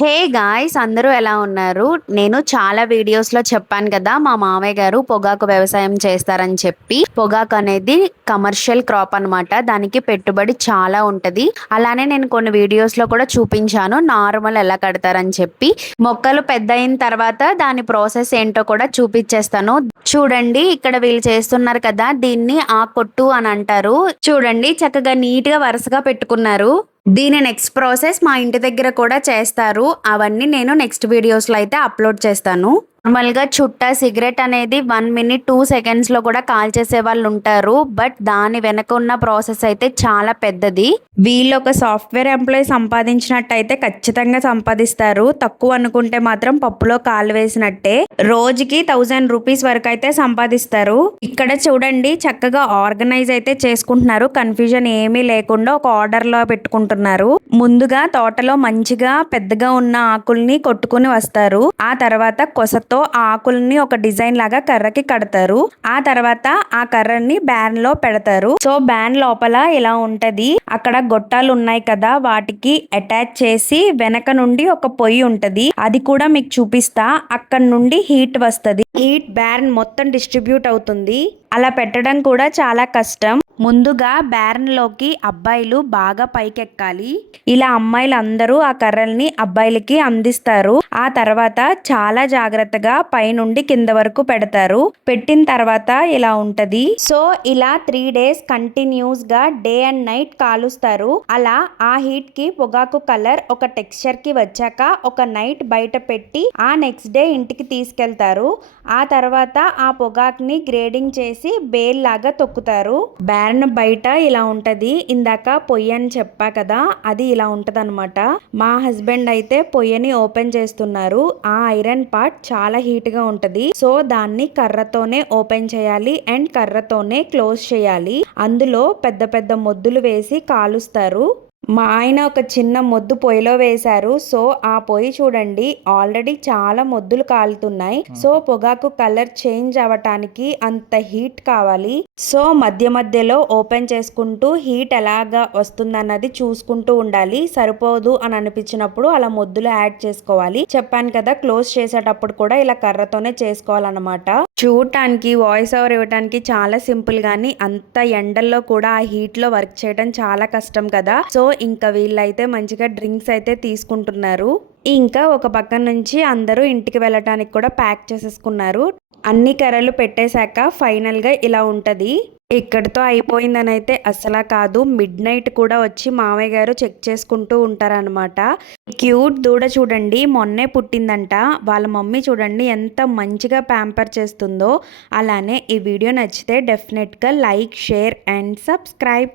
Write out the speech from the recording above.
Hey guys, అందరూ ఎలా ఉన్నారు? నేను చాలా వీడియోస్లో చెప్పాను కదా, మా మామయ్య గారు పొగాకు వ్యవసాయం చేస్తారని చెప్పి. పొగాకు అనేది కమర్షియల్ క్రాప్ అనమాట. దానికి పెట్టుబడి చాలా ఉంటది. అలానే నేను కొన్ని వీడియోస్లో కూడా చూపించాను నార్మల్ ఎలా కడతారని చెప్పి. మొక్కలు పెద్ద అయిన తర్వాత దాని ప్రాసెస్ ఏంటో కూడా చూపించేస్తాను. చూడండి, ఇక్కడ వీళ్ళు చేస్తున్నారు కదా, దీన్ని ఆ కొట్టు అని అంటారు. చూడండి, చక్కగా నీట్ గా వరుసగా పెట్టుకున్నారు. దీని నెక్స్ట్ ప్రాసెస్ మా ఇంటి దగ్గర కూడా చేస్తారు. అవన్నీ నేను నెక్స్ట్ వీడియోస్లో అయితే అప్లోడ్ చేస్తాను. నార్మల్గా చుట్ట సిగరెట్ అనేది 1 మినిట్ 2 సెకండ్స్లో కూడా కాల్ చేసే వాళ్ళు ఉంటారు. బట్ దాని వెనక ఉన్న ప్రాసెస్ అయితే చాలా పెద్దది. వీళ్ళు ఒక సాఫ్ట్వేర్ ఎంప్లాయీ సంపాదించినట్టయితే ఖచ్చితంగా సంపాదిస్తారు. తక్కువ అనుకుంటే మాత్రం పప్పులో కాలు వేసినట్టే. రోజుకి 1000 రూపీస్ వరకు అయితే సంపాదిస్తారు. ఇక్కడ చూడండి, చక్కగా ఆర్గనైజ్ అయితే చేసుకుంటున్నారు. కన్ఫ్యూజన్ ఏమీ లేకుండా ఒక ఆర్డర్ లో పెట్టుకుంటున్నారు. ముందుగా తోటలో మంచిగా పెద్దగా ఉన్న ఆకుల్ని కొట్టుకుని వస్తారు. ఆ తర్వాత కొసతో ఆ ఆకుల్ని ఒక డిజైన్ లాగా కర్రకి కడతారు. ఆ తర్వాత ఆ కర్రని బ్యాన్ లో పెడతారు. సో బ్యాన్ లోపల ఇలా ఉంటది. అక్కడ గొట్టాలు ఉన్నాయి కదా, వాటికి అటాచ్ చేసి వెనక నుండి ఒక పొయ్యి ఉంటది. అది కూడా మీకు చూపిస్తా. అక్కడ నుండి హీట్ వస్తది. హీట్ బ్యారన్ మొత్తం డిస్ట్రిబ్యూట్ అవుతుంది. అలా పెట్టడం కూడా చాలా కష్టం. ముందుగా బ్యారన్ లోకి అబ్బాయిలు బాగా పైకెక్కాలి. ఇలా అమ్మాయిలు అందరూ ఆ కర్రల్ని అబ్బాయిలకి అందిస్తారు. ఆ తర్వాత చాలా జాగ్రత్తగా పైనుండి కింద వరకు పెడతారు. పెట్టిన తర్వాత ఇలా ఉంటది. సో ఇలా 3 days కంటిన్యూస్ గా డే అండ్ నైట్ కాలుస్తారు. అలా ఆ హీట్ కి పొగాకు కలర్ ఒక టెక్స్చర్ కి వచ్చాక ఒక నైట్ బయట పెట్టి ఆ నెక్స్ట్ డే ఇంటికి తీసుకెళ్తారు. ఆ తర్వాత ఆ పొగాకుని గ్రేడింగ్ చేసి బేల్ లాగా తొక్కుతారు. బ్యారన్ బయట ఇలా ఉంటది. ఇందాక పొయ్యి అని చెప్పా కదా, అది ఇలా ఉంటది అనమాట. మా హస్బెండ్ అయితే పొయ్యిని ఓపెన్ చేస్తున్నారు. ఆ ఐరన్ పార్ట్ చాలా హీట్ గా ఉంటది. సో దాన్ని కర్రతోనే ఓపెన్ చేయాలి అండ్ కర్రతోనే క్లోజ్ చేయాలి. అందులో పెద్ద పెద్ద మొద్దులు వేసి కాలుస్తారు. మా ఆయన ఒక చిన్న మొద్దు పొయ్యిలో వేశారు. సో ఆ పొయ్యి చూడండి, ఆల్రెడీ చాలా మొద్దులు కాలుతున్నాయి. సో పొగాకు కలర్ చేంజ్ అవ్వటానికి అంత హీట్ కావాలి. సో మధ్య మధ్యలో ఓపెన్ చేసుకుంటూ హీట్ ఎలాగా వస్తుందన్నది చూసుకుంటూ ఉండాలి. సరిపోదు అని అనిపించినప్పుడు అలా మొద్దులు యాడ్ చేసుకోవాలి. చెప్పాను కదా, క్లోజ్ చేసేటప్పుడు కూడా ఇలా కర్రతోనే చేసుకోవాలన్నమాట. చూడటానికి వాయిస్ ఓవర్ ఇవ్వడానికి చాలా సింపుల్ గానీ అంత ఎండల్లో కూడా ఆ హీట్ లో వర్క్ చేయడం చాలా కష్టం కదా. సో ఇంకా వీళ్ళైతే మంచిగా డ్రింక్స్ అయితే తీసుకుంటున్నారు. ఇంకా ఒక పక్క నుంచి అందరూ ఇంటికి వెళ్ళటానికి కూడా ప్యాక్ చేసేసుకున్నారు. అన్ని కర్రలు పెట్టేశాక ఫైనల్ గా ఇలా ఉంటది. ఇక్కడితో అయిపోయిందని అయితే అసలా కాదు. మిడ్ నైట్ కూడా వచ్చి మామయ్య గారు చెక్ చేసుకుంటూ ఉంటారనమాట. క్యూట్ దూడ చూడండి, మొన్నే పుట్టిందంట. వాళ్ళ మమ్మీ చూడండి ఎంత మంచిగా ప్యాంపర్ చేస్తుందో. అలానే ఈ వీడియో నచ్చితే డెఫినెట్గా లైక్, షేర్ అండ్ సబ్స్క్రైబ్.